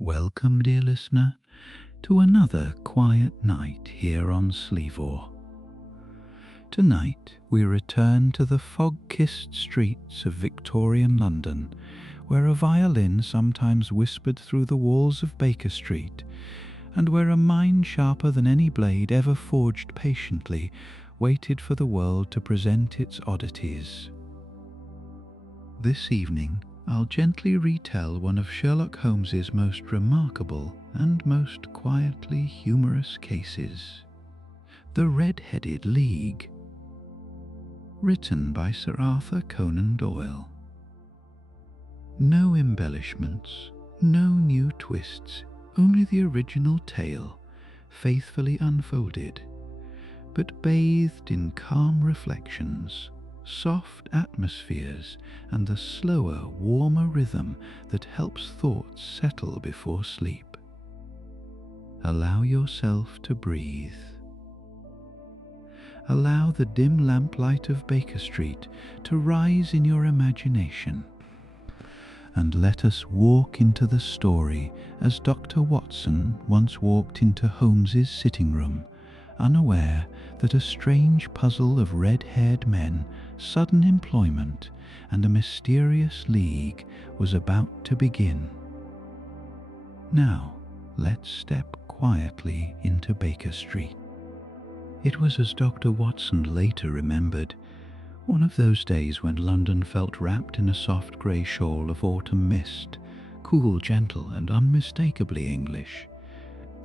Welcome, dear listener, to another quiet night here on Sleevore. Tonight we return to the fog-kissed streets of Victorian London, where a violin sometimes whispered through the walls of Baker Street, and where a mind sharper than any blade ever forged patiently waited for the world to present its oddities. This evening I'll gently retell one of Sherlock Holmes's most remarkable and most quietly humorous cases, The Red-Headed League, written by Sir Arthur Conan Doyle. No embellishments, no new twists, only the original tale, faithfully unfolded, but bathed in calm reflections, soft atmospheres, and the slower, warmer rhythm that helps thoughts settle before sleep. Allow yourself to breathe. Allow the dim lamplight of Baker Street to rise in your imagination, and let us walk into the story as Dr. Watson once walked into Holmes's sitting room, unaware that a strange puzzle of red-haired men, sudden employment, and a mysterious league was about to begin. Now, let's step quietly into Baker Street. It was, as Dr. Watson later remembered, one of those days when London felt wrapped in a soft grey shawl of autumn mist, cool, gentle, and unmistakably English.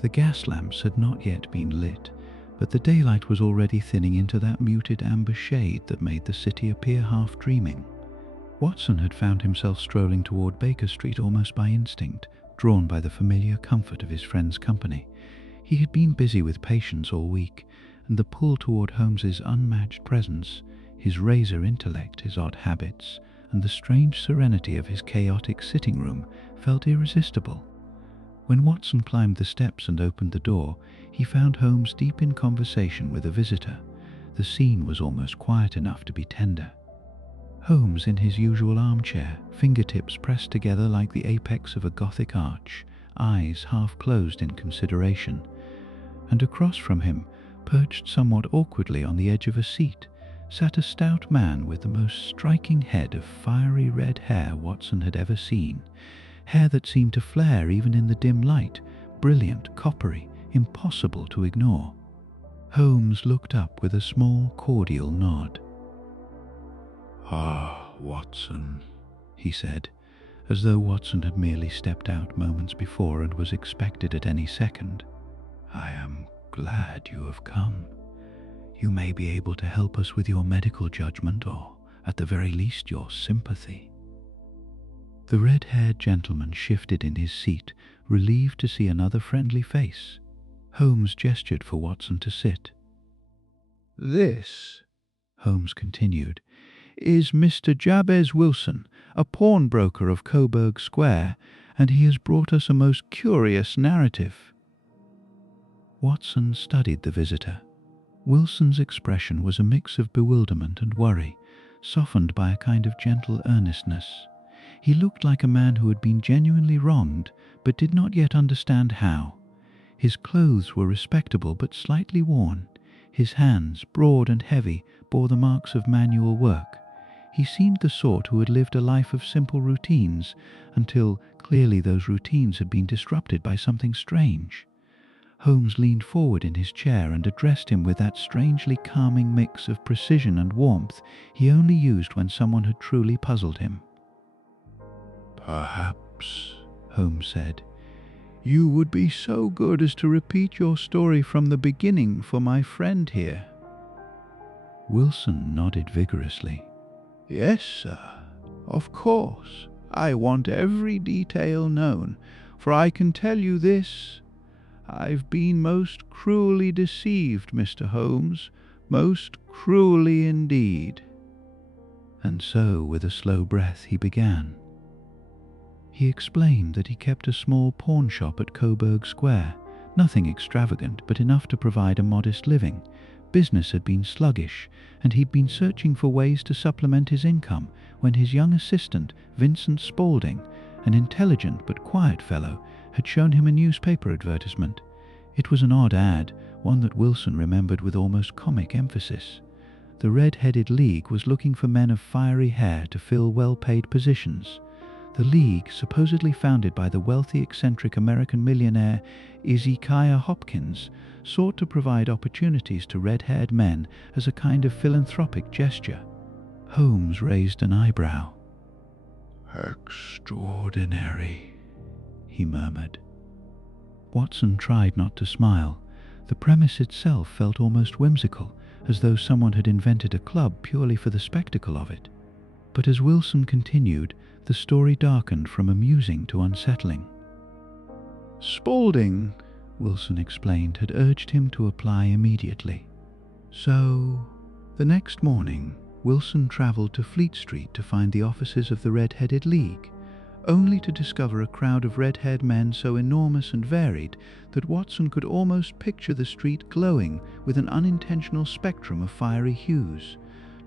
The gas lamps had not yet been lit, but the daylight was already thinning into that muted amber shade that made the city appear half dreaming. Watson had found himself strolling toward Baker Street almost by instinct, drawn by the familiar comfort of his friend's company. He had been busy with patients all week, and the pull toward Holmes's unmatched presence, his razor intellect, his odd habits, and the strange serenity of his chaotic sitting room felt irresistible. When Watson climbed the steps and opened the door, he found Holmes deep in conversation with a visitor. The scene was almost quiet enough to be tender. Holmes in his usual armchair, fingertips pressed together like the apex of a Gothic arch, eyes half closed in consideration, and across from him, perched somewhat awkwardly on the edge of a seat, sat a stout man with the most striking head of fiery red hair Watson had ever seen, hair that seemed to flare even in the dim light, brilliant, coppery, impossible to ignore. Holmes looked up with a small, cordial nod. "Ah, Watson," he said, as though Watson had merely stepped out moments before and was expected at any second. "I am glad you have come. You may be able to help us with your medical judgment, or, at the very least, your sympathy." The red-haired gentleman shifted in his seat, relieved to see another friendly face. Holmes gestured for Watson to sit. "This," Holmes continued, "is Mr. Jabez Wilson, a pawnbroker of Coburg Square, and he has brought us a most curious narrative." Watson studied the visitor. Wilson's expression was a mix of bewilderment and worry, softened by a kind of gentle earnestness. He looked like a man who had been genuinely wronged, but did not yet understand how. His clothes were respectable but slightly worn. His hands, broad and heavy, bore the marks of manual work. He seemed the sort who had lived a life of simple routines, until clearly those routines had been disrupted by something strange. Holmes leaned forward in his chair and addressed him with that strangely calming mix of precision and warmth he only used when someone had truly puzzled him. "Perhaps," Holmes said, "you would be so good as to repeat your story from the beginning for my friend here." Wilson nodded vigorously. "Yes, sir. Of course. I want every detail known, for I can tell you this. I've been most cruelly deceived, Mr. Holmes, most cruelly indeed." And so, with a slow breath, he began. He explained that he kept a small pawn shop at Coburg Square, nothing extravagant, but enough to provide a modest living. Business had been sluggish, and he'd been searching for ways to supplement his income when his young assistant, Vincent Spaulding, An intelligent but quiet fellow had shown him a newspaper advertisement. It was an odd ad, one that Wilson remembered with almost comic emphasis. The Red-Headed League was looking for men of fiery hair to fill well-paid positions. The League, supposedly founded by the wealthy eccentric American millionaire Ezekiah Hopkins, sought to provide opportunities to red-haired men as a kind of philanthropic gesture. Holmes raised an eyebrow. "Extraordinary," he murmured. Watson tried not to smile. The premise itself felt almost whimsical, as though someone had invented a club purely for the spectacle of it. But as Wilson continued, the story darkened from amusing to unsettling. Spaulding, Wilson explained, had urged him to apply immediately. So, the next morning, Wilson travelled to Fleet Street to find the offices of the Red-Headed League, only to discover a crowd of red-haired men so enormous and varied that Watson could almost picture the street glowing with an unintentional spectrum of fiery hues.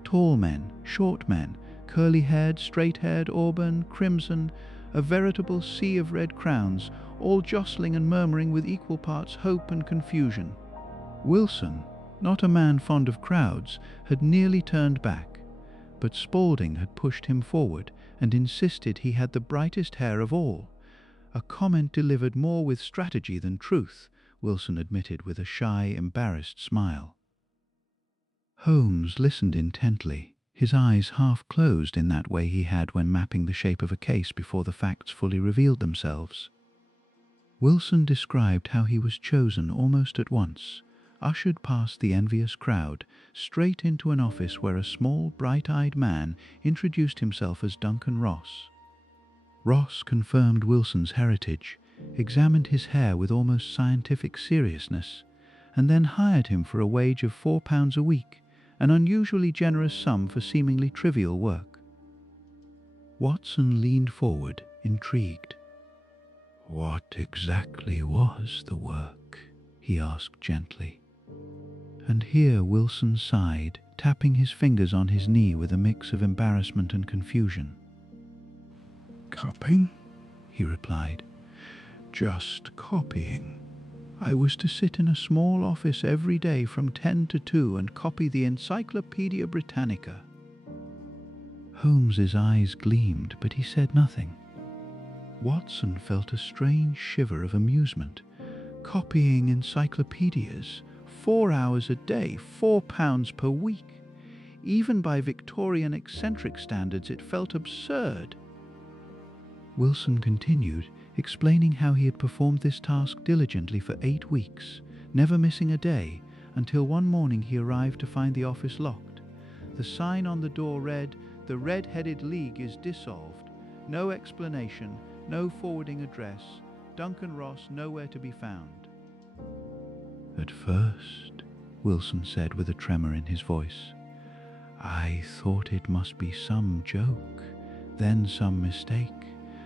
Tall men, short men, curly-haired, straight-haired, auburn, crimson, a veritable sea of red crowns, all jostling and murmuring with equal parts hope and confusion. Wilson, not a man fond of crowds, had nearly turned back, but Spaulding had pushed him forward and insisted he had the brightest hair of all. A comment delivered more with strategy than truth, Wilson admitted with a shy, embarrassed smile. Holmes listened intently, his eyes half closed in that way he had when mapping the shape of a case before the facts fully revealed themselves. Wilson described how he was chosen almost at once, ushered past the envious crowd, straight into an office where a small, bright-eyed man introduced himself as Duncan Ross. Ross confirmed Wilson's heritage, examined his hair with almost scientific seriousness, and then hired him for a wage of £4 a week, an unusually generous sum for seemingly trivial work. Watson leaned forward, intrigued. "What exactly was the work?" he asked gently. And here Wilson sighed, tapping his fingers on his knee with a mix of embarrassment and confusion. "Copying?" he replied. "Just copying. I was to sit in a small office every day from 10 to 2 and copy the Encyclopaedia Britannica." Holmes's eyes gleamed, but he said nothing. Watson felt a strange shiver of amusement. Copying encyclopedias, 4 hours a day, £4 per week. Even by Victorian eccentric standards it felt absurd. Wilson continued, explaining how he had performed this task diligently for 8 weeks, never missing a day, until one morning he arrived to find the office locked. The sign on the door read, "The Red-Headed League is dissolved. No explanation, no forwarding address. Duncan Ross nowhere to be found." "At first," Wilson said with a tremor in his voice, "I thought it must be some joke, then some mistake.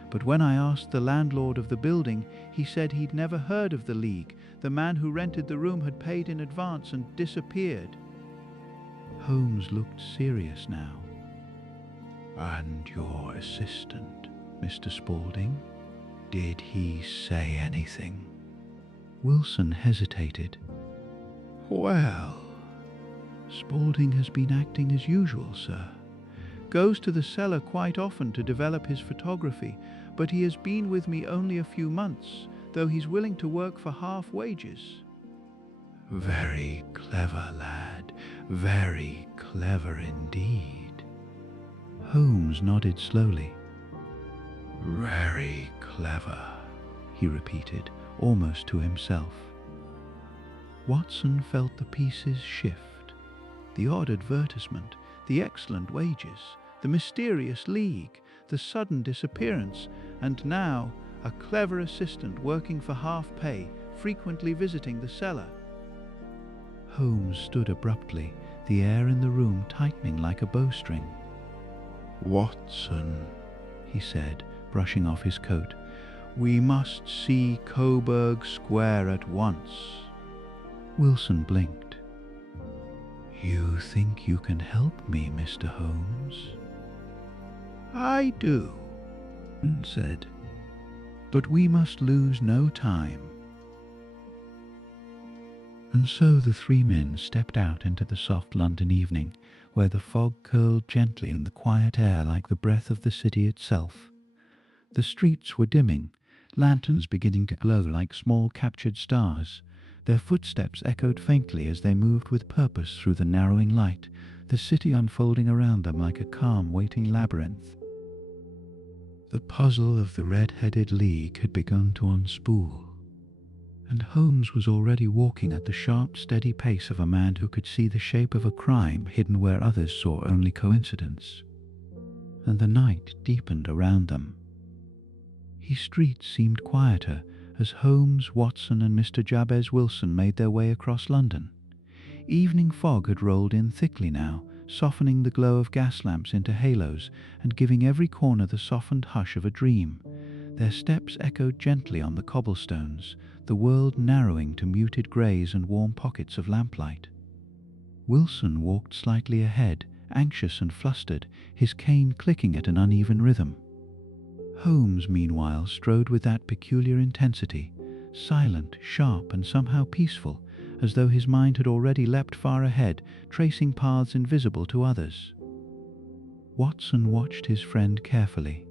But when I asked the landlord of the building, he said he'd never heard of the League. The man who rented the room had paid in advance and disappeared." Holmes looked serious now. "And your assistant, Mr. Spaulding? Did he say anything?" Wilson hesitated. "Well, Spaulding has been acting as usual, sir. Goes to the cellar quite often to develop his photography, but he has been with me only a few months, though he's willing to work for half wages." "Very clever lad, very clever indeed." Holmes nodded slowly. "Very clever," he repeated, almost to himself. Watson felt the pieces shift. The odd advertisement, the excellent wages, the mysterious League, the sudden disappearance, and now a clever assistant working for half pay, frequently visiting the cellar. Holmes stood abruptly, the air in the room tightening like a bowstring. "Watson," he said, brushing off his coat, "we must see Coburg Square at once." Wilson blinked. "You think you can help me, Mr. Holmes?" "I do," he said, But we must lose no time." And so the three men stepped out into the soft London evening, where the fog curled gently in the quiet air like the breath of the city itself. The streets were dimming, lanterns beginning to glow like small captured stars. Their footsteps echoed faintly as they moved with purpose through the narrowing light, the city unfolding around them like a calm, waiting labyrinth. The puzzle of the red-headed League had begun to unspool, and Holmes was already walking at the sharp, steady pace of a man who could see the shape of a crime hidden where others saw only coincidence. And the night deepened around them. The streets seemed quieter as Holmes, Watson and Mr. Jabez Wilson made their way across London. Evening fog had rolled in thickly now, softening the glow of gas lamps into halos and giving every corner the softened hush of a dream. Their steps echoed gently on the cobblestones, the world narrowing to muted greys and warm pockets of lamplight. Wilson walked slightly ahead, anxious and flustered, his cane clicking at an uneven rhythm. Holmes, meanwhile, strode with that peculiar intensity, silent, sharp, and somehow peaceful, as though his mind had already leapt far ahead, tracing paths invisible to others. Watson watched his friend carefully.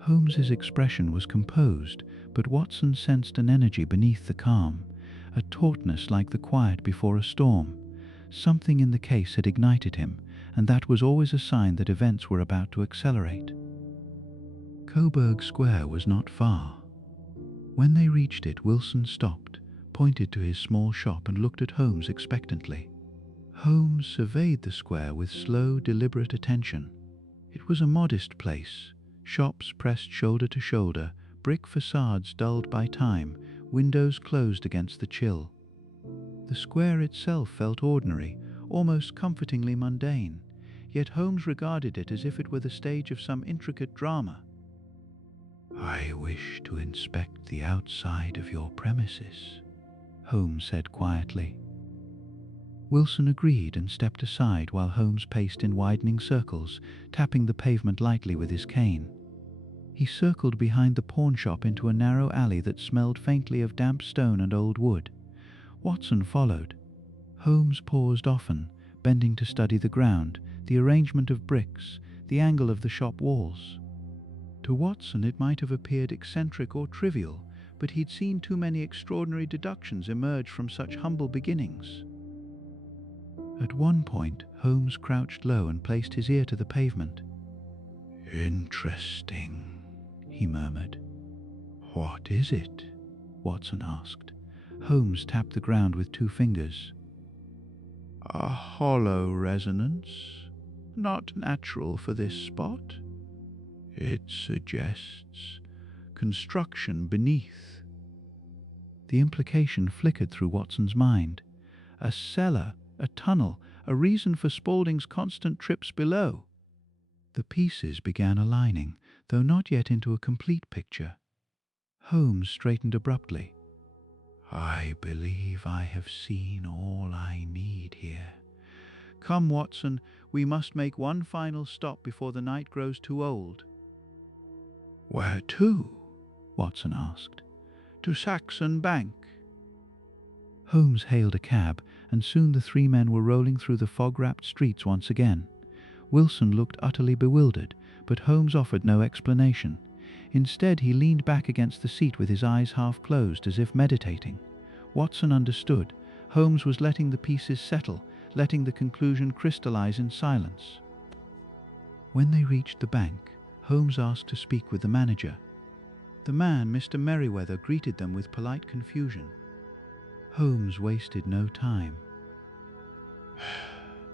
Holmes's expression was composed, but Watson sensed an energy beneath the calm, a tautness like the quiet before a storm. Something in the case had ignited him, and that was always a sign that events were about to accelerate. Coburg Square was not far. When they reached it, Wilson stopped, pointed to his small shop and looked at Holmes expectantly. Holmes surveyed the square with slow, deliberate attention. It was a modest place, shops pressed shoulder to shoulder, brick facades dulled by time, windows closed against the chill. The square itself felt ordinary, almost comfortingly mundane, yet Holmes regarded it as if it were the stage of some intricate drama. "I wish to inspect the outside of your premises," Holmes said quietly. Wilson agreed and stepped aside while Holmes paced in widening circles, tapping the pavement lightly with his cane. He circled behind the pawnshop into a narrow alley that smelled faintly of damp stone and old wood. Watson followed. Holmes paused often, bending to study the ground, the arrangement of bricks, the angle of the shop walls. To Watson it might have appeared eccentric or trivial, but he'd seen too many extraordinary deductions emerge from such humble beginnings. At one point, Holmes crouched low and placed his ear to the pavement. "Interesting," he murmured. "What is it?" Watson asked. Holmes tapped the ground with 2 fingers. "A hollow resonance, not natural for this spot. It suggests construction beneath." The implication flickered through Watson's mind. A cellar, a tunnel, a reason for Spaulding's constant trips below. The pieces began aligning, though not yet into a complete picture. Holmes straightened abruptly. "I believe I have seen all I need here. Come, Watson, we must make one final stop before the night grows too old." "Where to?" Watson asked. "To Saxon Bank." Holmes hailed a cab, and soon the 3 men were rolling through the fog-wrapped streets once again. Wilson looked utterly bewildered, but Holmes offered no explanation. Instead, he leaned back against the seat with his eyes half closed, as if meditating. Watson understood. Holmes was letting the pieces settle, letting the conclusion crystallize in silence. When they reached the bank, Holmes asked to speak with the manager. The man, Mr. Merriweather, greeted them with polite confusion. Holmes wasted no time.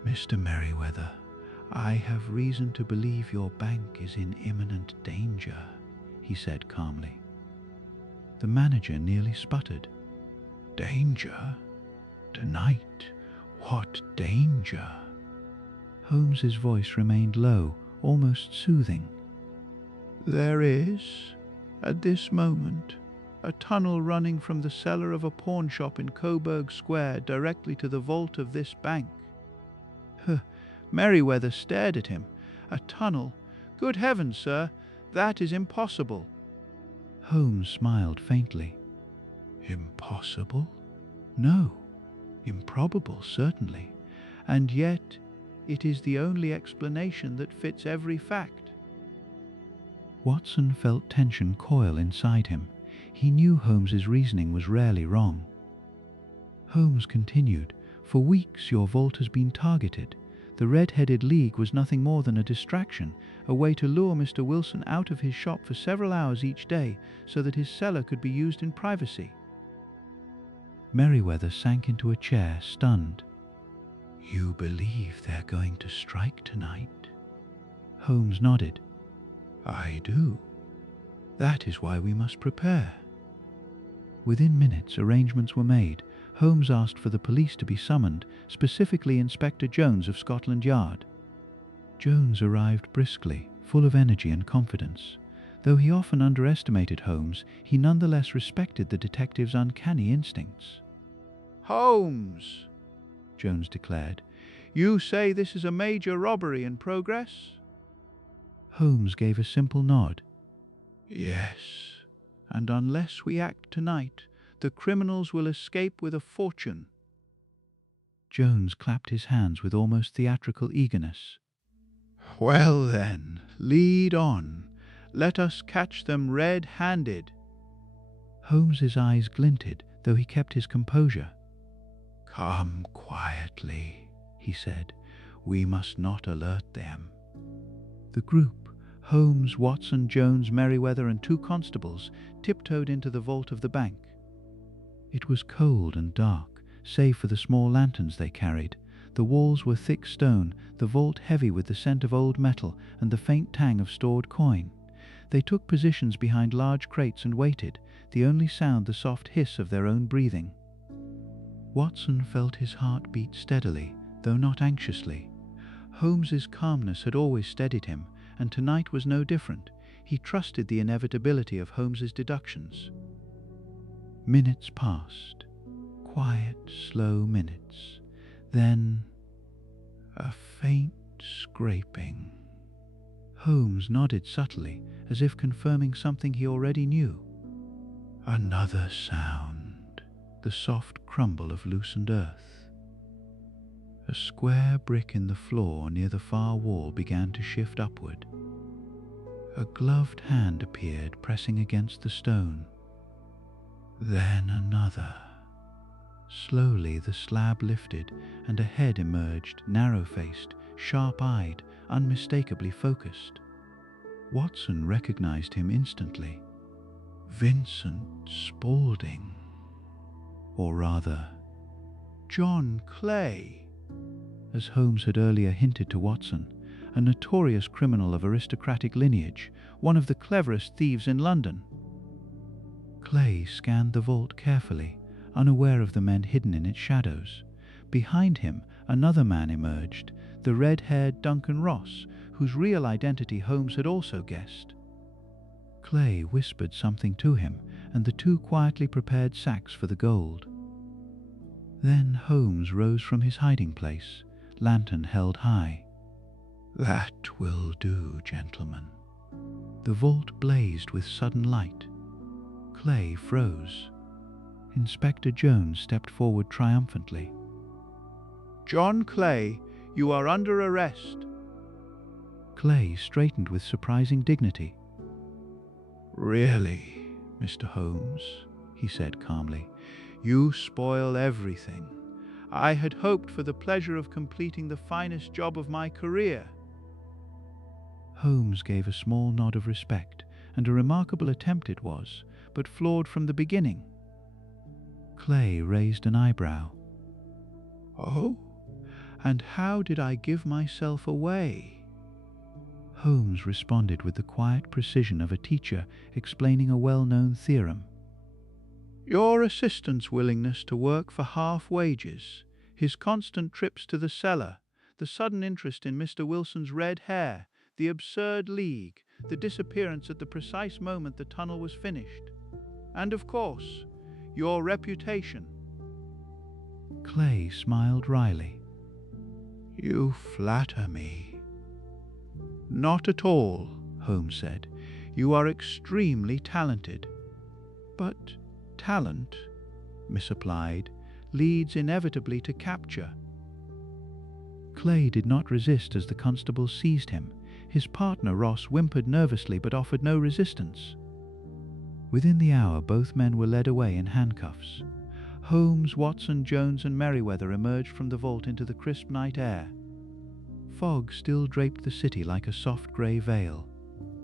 "Mr. Merriweather, I have reason to believe your bank is in imminent danger," he said calmly. The manager nearly sputtered. "Danger? Tonight? What danger?" Holmes's voice remained low, almost soothing. "There is, at this moment, a tunnel running from the cellar of a pawnshop in Coburg Square directly to the vault of this bank." Merriweather stared at him. "A tunnel? Good heavens, sir, that is impossible." Holmes smiled faintly. Impossible? No. Improbable, certainly. And yet, it is the only explanation that fits every fact. Watson felt tension coil inside him. He knew Holmes's reasoning was rarely wrong. Holmes continued, "For weeks your vault has been targeted. The Red-Headed League was nothing more than a distraction, a way to lure Mr. Wilson out of his shop for several hours each day so that his cellar could be used in privacy." Merriweather sank into a chair, stunned. "You believe they're going to strike tonight?" Holmes nodded. "I do. That is why we must prepare." Within minutes, arrangements were made. Holmes asked for the police to be summoned, specifically Inspector Jones of Scotland Yard. Jones arrived briskly, full of energy and confidence. Though he often underestimated Holmes, he nonetheless respected the detective's uncanny instincts. "Holmes," Jones declared, "you say this is a major robbery in progress?" Holmes gave a simple nod. "Yes, and unless we act tonight, the criminals will escape with a fortune." Jones clapped his hands with almost theatrical eagerness. "Well then, lead on. Let us catch them red-handed." Holmes's eyes glinted, though he kept his composure. "Come quietly," he said. "We must not alert them." The group, Holmes, Watson, Jones, Merriweather, and 2 constables, tiptoed into the vault of the bank. It was cold and dark, save for the small lanterns they carried. The walls were thick stone, the vault heavy with the scent of old metal and the faint tang of stored coin. They took positions behind large crates and waited, the only sound the soft hiss of their own breathing. Watson felt his heart beat steadily, though not anxiously. Holmes's calmness had always steadied him, and tonight was no different. He trusted the inevitability of Holmes's deductions. Minutes passed. Quiet, slow minutes. Then a faint scraping. Holmes nodded subtly, as if confirming something he already knew. Another sound, the soft crumble of loosened earth. A square brick in the floor near the far wall began to shift upward. A gloved hand appeared, pressing against the stone. Then another. Slowly the slab lifted, and a head emerged, narrow-faced, sharp-eyed, unmistakably focused. Watson recognized him instantly. Vincent Spaulding. Or rather, John Clay, as Holmes had earlier hinted to Watson, a notorious criminal of aristocratic lineage, one of the cleverest thieves in London. Clay scanned the vault carefully, unaware of the men hidden in its shadows. Behind him, another man emerged, the red-haired Duncan Ross, whose real identity Holmes had also guessed. Clay whispered something to him, and the 2 quietly prepared sacks for the gold. Then Holmes rose from his hiding place, lantern held high. "That will do, gentlemen." The vault blazed with sudden light. Clay froze. Inspector Jones stepped forward triumphantly. "John Clay, you are under arrest." Clay straightened with surprising dignity. "Really, Mr. Holmes," he said calmly, "you spoil everything. I had hoped for the pleasure of completing the finest job of my career." Holmes gave a small nod of respect, and a remarkable attempt it was, but flawed from the beginning. Clay raised an eyebrow. "Oh, and how did I give myself away?" Holmes responded with the quiet precision of a teacher explaining a well-known theorem. "Your assistant's willingness to work for half wages, his constant trips to the cellar, the sudden interest in Mr. Wilson's red hair, the absurd league, the disappearance at the precise moment the tunnel was finished. And of course, your reputation." Clay smiled wryly. "You flatter me." "Not at all," Holmes said. "You are extremely talented. But talent, misapplied, leads inevitably to capture. Clay did not resist as the constable seized him. His partner, Ross, whimpered nervously but offered no resistance. Within the hour, both men were led away in handcuffs. Holmes, Watson, Jones and Merriweather emerged from the vault into the crisp night air. Fog still draped the city like a soft grey veil.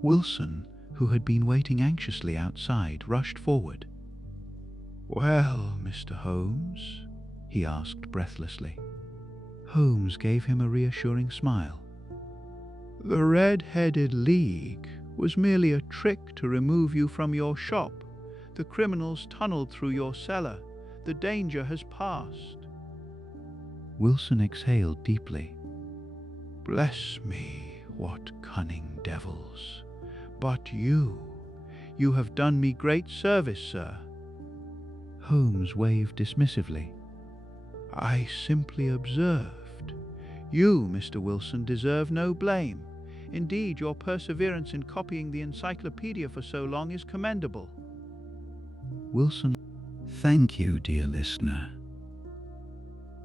Wilson, who had been waiting anxiously outside, rushed forward. "Well, Mr. Holmes?" he asked breathlessly. Holmes gave him a reassuring smile. "The Red-Headed League was merely a trick to remove you from your shop. The criminals tunneled through your cellar. The danger has passed." Wilson exhaled deeply. "Bless me, what cunning devils! But you have done me great service, sir." Holmes waved dismissively. "I simply observed. You, Mr. Wilson, deserve no blame. Indeed, your perseverance in copying the encyclopedia for so long is commendable." Wilson, thank you, dear listener,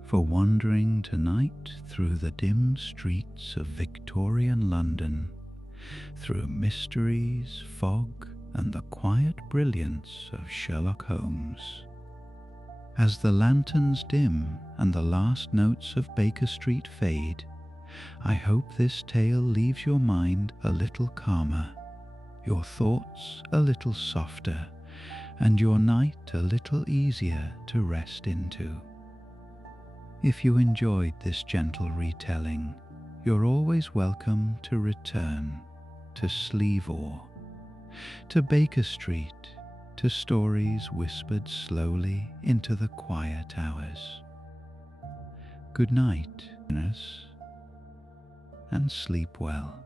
for wandering tonight through the dim streets of Victorian London, through mysteries, fog, and the quiet brilliance of Sherlock Holmes. As the lanterns dim and the last notes of Baker Street fade, I hope this tale leaves your mind a little calmer, your thoughts a little softer, and your night a little easier to rest into. If you enjoyed this gentle retelling, you're always welcome to return to Sleevore, to Baker Street, to stories whispered slowly into the quiet hours. Good night, and sleep well.